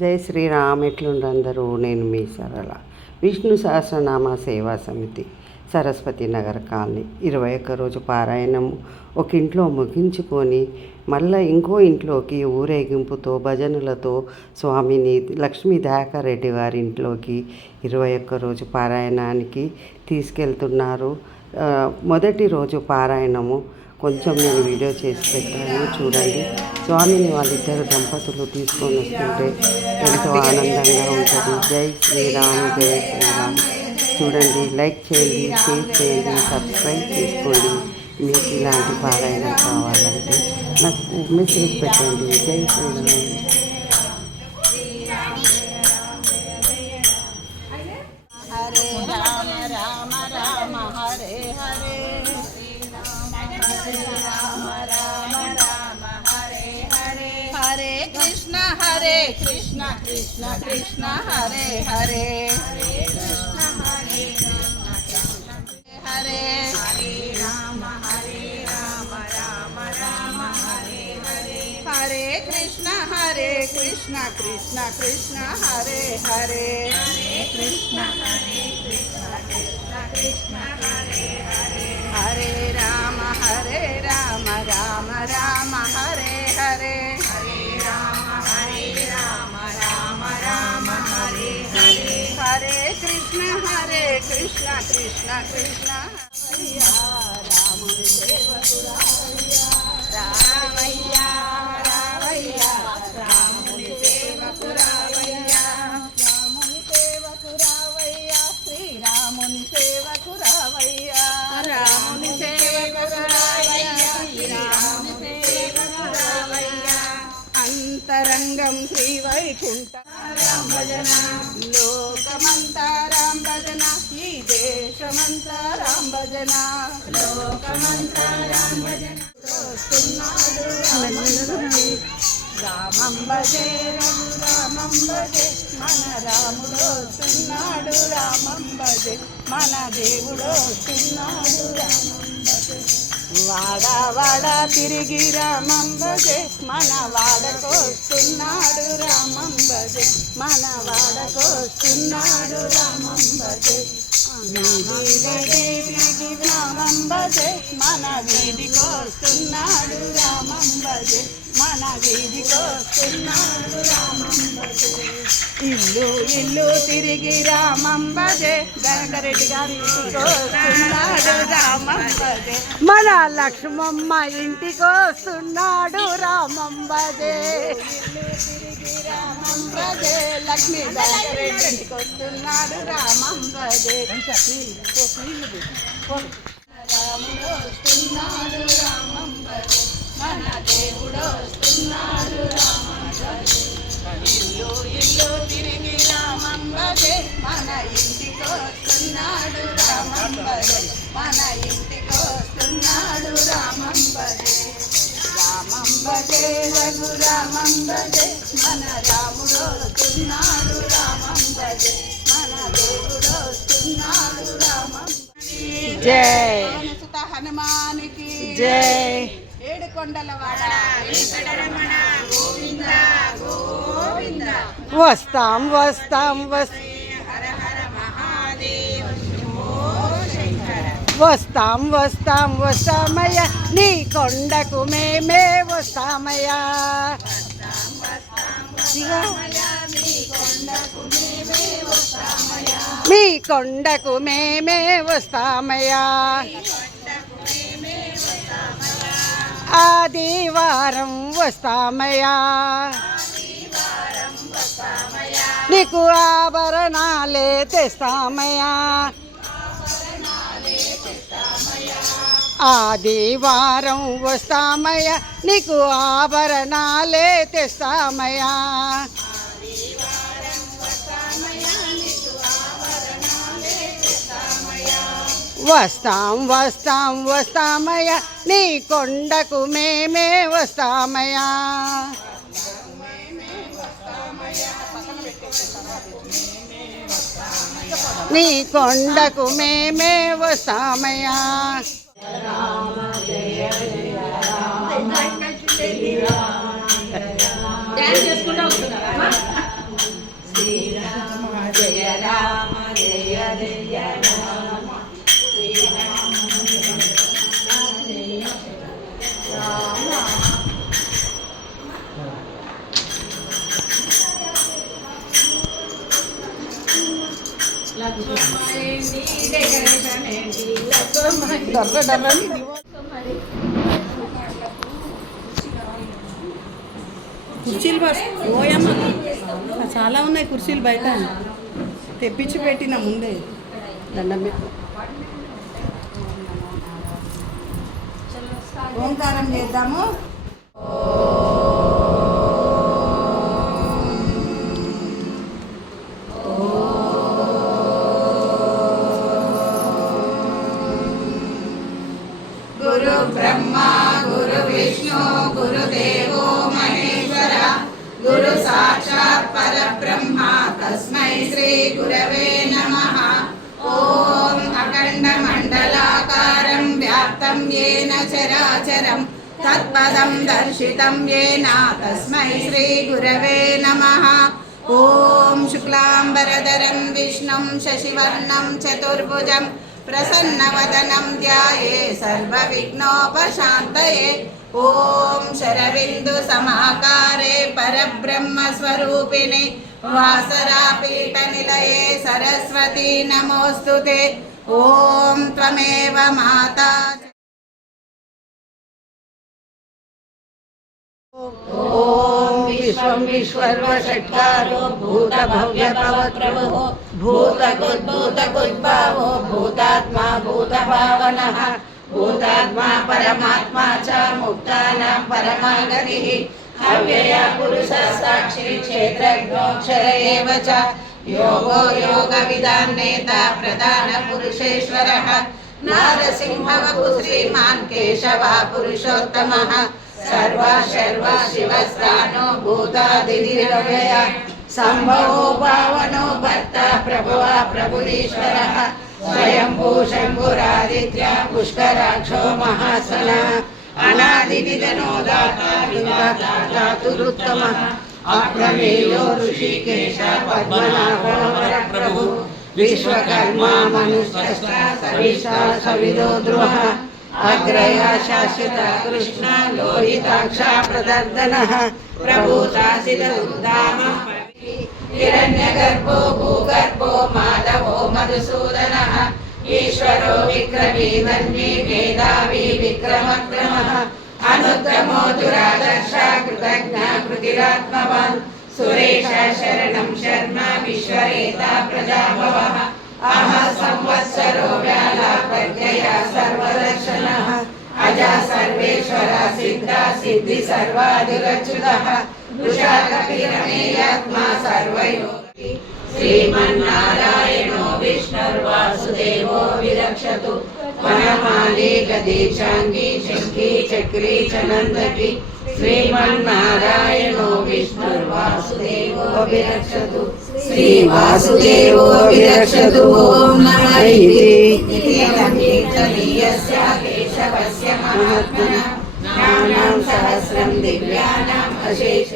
జై శ్రీరామ్. ఎట్లుండ్రు అందరూ? నేను మీ సరళ. విష్ణు సహస్రనామ సేవా సమితి, సరస్వతి నగర్ కాలనీ. 21 రోజు పారాయణము ఒక ఇంట్లో ముగించుకొని మళ్ళీ ఇంకో ఇంట్లోకి ఊరేగింపుతో భజనలతో స్వామిని లక్ష్మీ దయాకర్ రెడ్డి వారి ఇంట్లోకి 21 రోజు పారాయణానికి తీసుకెళ్తున్నారు. మొదటి రోజు పారాయణము కొంచెం నేను వీడియో చేసి పెట్టాను, చూడండి. స్వామిని వాళ్ళిద్దరు దంపతులు తీసుకొని వస్తుంటే ఎంతో ఆనందంగా ఉంటుంది. జై శ్రీరామ్, జై శ్రీరామ్. చూడండి, లైక్ చేయండి, షేర్ చేయండి, సబ్స్క్రైబ్ చేసుకోండి. మీకు ఇలాంటి పారాయణం కావాలంటే నాకు మెసేజ్ పెట్టండి. జై శ్రీరామ్. హరే రామ రామ రామ హరే హరే, హరే రామ రామ రామ హరే హరే, హరే కృష్ణ కృష్ణ కృష్ణ హరే హరే, హరే కృష్ణ హరే హరే, హరే రామ రామ రామ హరే హరే, హరే కృష్ణ కృష్ణ కృష్ణ హరే హరే, హరే కృష్ణ కృష్ణ హరే హరే, హరే రామ రామ రామ హరే హరే, హరే రామ రామ హరే హరే, హరే కృష్ణ కృష్ణ కృష్ణ రాముని సేవకురావయ్యా, రామయ్యా రామయ్యా, రాముని సేవకురావయ్యా, రాముని సేవకురావయ్యా, శ్రీరాముని సేవకురావయ్యా, రాముని సేవకురావయ్యా, శ్రీరాముని సేవకురావయ్యా, అంతరంగం శ్రీ వైకుంఠ రామ భజన, లోకమంతా రామ భజన, ఈ దేశమంతా రామ భజన, లోకమంతా రామ భజన, వస్తున్నాడు రామం భజే, రామం భజే, మన రాముడు వస్తున్నాడు రామం భజే, మన దేవుడు వస్తున్నాడు రామం భజే, వాడ వాడ తిరిగి రామం భజే, మన వాడకు వస్తున్నాడు రామం భజే, మన వాడకు వస్తున్నాడు రామం భజే, తిరిగి రామం భజే, మన వీధికి వస్తున్నాడు రామం భజే, మన వీధికి వస్తున్నాడు రామం భజే, ఇల్లు ఇల్లు తిరిగి రామం భజే, గంగారెడ్డి గారి ఇంటికి వస్తున్నాడు రామం భజే, మన లక్ష్మమ్మ ఇంటికి వస్తున్నాడు రామం భజే, ఇల్లు తిరిగి రామం భజే, లక్ష్మీ గంగారెడ్డి ఇంటికి వస్తున్నాడు రామం భజే, రాముడు వస్తున్నాడు రామం భజే, మన దేవుడు వస్తున్నాడు రామం భజే, ఇల్లు ఇల్లు తిరిగి రామం భజే, మన ఇంటికి వస్తున్నాడు రామం భజే, మన ఇంటికి వస్తున్నాడు రామం భజే, రామం భజే రఘు రామం భజే, మన రాముడు వస్తున్నాడు రామం భజే, మన దేవుడు వస్తున్నాడు రామం. జై హనుమానికి జై. ఏడుకొండలవాడ వెంకటరమణ గోవింద గోవింద. వస్తాం వస్తాం హర హర మహాదేవ శంభో శంకర. వస్తాం వస్తాం వస్తామయ్య, నీ కొండకు మేమే వస్తామయ్యా, మీ కొండకు మేమే వస్తామయ్యా, ఆదివారం వస్తామయ్యా, నీకు ఆభరణాలే తెస్తామయ్యా, ఆదివారం వస్తామయ్యా, నీకు ఆభరణాలే తెస్తామయ్యా, వస్తాం వస్తాం వస్తామయ్యా, నీ కొండకు మేమే వస్తామయ్యా, నీ కొండకు మేమే వస్తామయ్యా. రామ జయ జయ రామ, డ్యాన్స్ చేసుకుంటూ వస్తున్నారా? డర్ర డర్రని కుర్చీలు బస్ ఓయమ్మ చాలా ఉన్నాయి కుర్చీలు బయట తెప్పించి పెట్టిన ముందే దండం పెట్టు ఓంకారం చేద్దాము గురు బ్రహ్మ గురు విష్ణు గురుదేవో మహేశ్వర గురు సాక్షాత్ పరబ్రహ్మ తస్మై శ్రీ గురవే నమః. ఓం అఖండ మండలాకారం వ్యాప్తం యేన చరాచరం తత్పదం దర్శితం యేన తస్మై శ్రీ గురవే నమః. ఓం శుక్లాంబరధరం విష్ణుం శశివర్ణం చతుర్భుజం ప్రసన్నవదనం ధ్యాయే సర్వవిఘ్నోపశాంతయే. ఓం శరవిందు సమాకారే పరబ్రహ్మ స్వరూపిణి వాసరాపీఠ నిలయే సరస్వతీ నమోస్తుతే. ఓం త్వమేవ మాతా. ఓం విశ్వం విశ్వర్వషట్కారో భూత భవ్య భవత్ప్రభో భూతగుద్భూతగుద్భావో భూతాత్మా భూతభావనః భూతాత్మా పరమాత్మా చ ముక్తానాం పరమాగతిః. అవ్యయ పురుష సాక్షి క్షేత్రజ్ఞోక్షర ఏవ చ యోగో యోగవిదాన్నేత ప్రధాన పురుషేశ్వరః. నారసింహవపు శ్రీమాన్ కేశవ పురుషోత్తమః. సర్వా శర్వా శివస్థానో భూతాదినిరవ్యయ సంభవో పావనో భర్త ప్రభువ ప్రభురీశ్వరః. స్వయంభూ శంభురాదిత్య పుష్కరాక్షో మహాసన అనాదినిధనో దాతా విధాతా దాతురుత్తమః. అప్రమేయో ఋషికేశ పద్మనాభో వరప్రభు విశ్వకర్మా మనుష్యశ్చ సవితా సవిదో ధ్రువః. అగ్రయ శాశ్వత కృష్ణ లోహితాక్ష ప్రదర్దనః ప్రభూతాసిత ఉద్దామ హిరణ్యగర్భో భూగర్భో మాధవో మధుసూదనః. ఈశ్వరో విక్రమీ ధన్వీ మేధావి విక్రమక్రమః. అనుత్తమో దురాదర్శ కృతజ్ఞ కృతిరాత్మవాన్. సురేష శరణం శర్మ విశ్వరేత ప్రజాభవః. అహ సంవత్సరో వ్యాల ప్రజ్ఞయ సర్వదర్శనః. అజా సర్వేశ్వర సిద్ధ సిద్ధి సర్వాధిరచ్యుతః. వృషాకపిరమేయాత్మా సర్వయోగి. శ్రీమన్నారాయణో విష్ణుర్వాసుదేవో విరక్షతు. వనమాలి గదీశాంగి శంఖి చక్రీ చ నందకి. శ్రీమన్నారాయణో విష్ణుర్వాసుదేవో విరక్షతు. శ్రీ వాసుదేవో విరక్షతు. ఓం నమః కీర్తనీయస్య కేశవస్య మహాత్మనః. నానాం సహస్రం దివ్యానాం అశేష